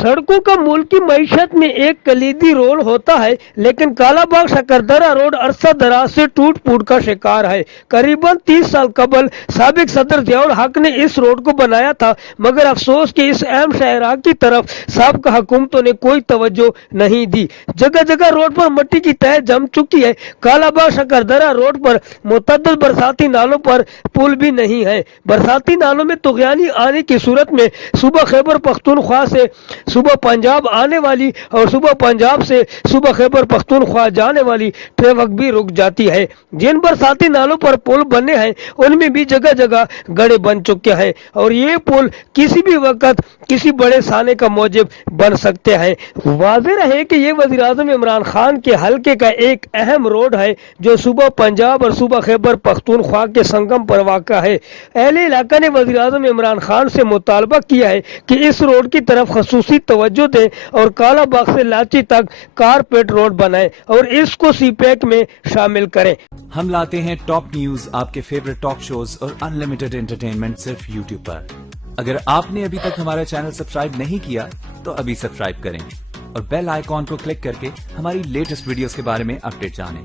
सड़कों का मुल्क की मईशत में एक कलीदी रोल होता है, लेकिन कालाबाग शकरदरा रोड अरसा दराज से टूट फूट का शिकार है। करीबन 30 साल कबल साबिक सदर जियाउल हक ने इस रोड को बनाया था, मगर अफसोस कि इस अहम शहरा की तरफ साबिका हुकूमतों ने कोई तवज्जो नहीं दी। जगह जगह रोड पर मिट्टी की तह जम चुकी है। कालाबाग शकरदरा रोड पर मुतअद्दिद बरसाती नालों पर पुल भी नहीं है। बरसाती नालों में तुगयानी आने की सूरत में सुबह खैबर पख्तूनख्वा से सुबह पंजाब आने वाली और सुबह पंजाब से सुबह खैबर पख्तूनख्वा जाने वाली ट्रैफिक भी रुक जाती है। जिन बरसाती नालों पर पुल बने हैं उनमें भी जगह जगह गड्ढे बन चुके हैं और ये पुल किसी भी वक्त किसी बड़े साने का मौजब बन सकते हैं। वाज़ेह रहे कि ये वज़ीर-ए-आज़म इमरान खान के हल्के का एक अहम रोड है जो सुबह पंजाब और सुबह खैबर पख्तूनख्वा के संगम पर वाक़ा है। अहले इलाका ने वज़ीर-ए-आज़म इमरान खान से मुतालबा किया है कि इस रोड की तरफ खसूसी तवज्जो दें और कालाबाग से लाची तक कारपेट रोड बनाएं और इसको सी पैक में शामिल करें। हम लाते हैं टॉप न्यूज, आपके फेवरेट टॉक शोज और अनलिमिटेड एंटरटेनमेंट सिर्फ यूट्यूब पर। अगर आपने अभी तक हमारा चैनल सब्सक्राइब नहीं किया तो अभी सब्सक्राइब करें और बेल आइकॉन को क्लिक करके हमारी लेटेस्ट वीडियोस के बारे में अपडेट जानें।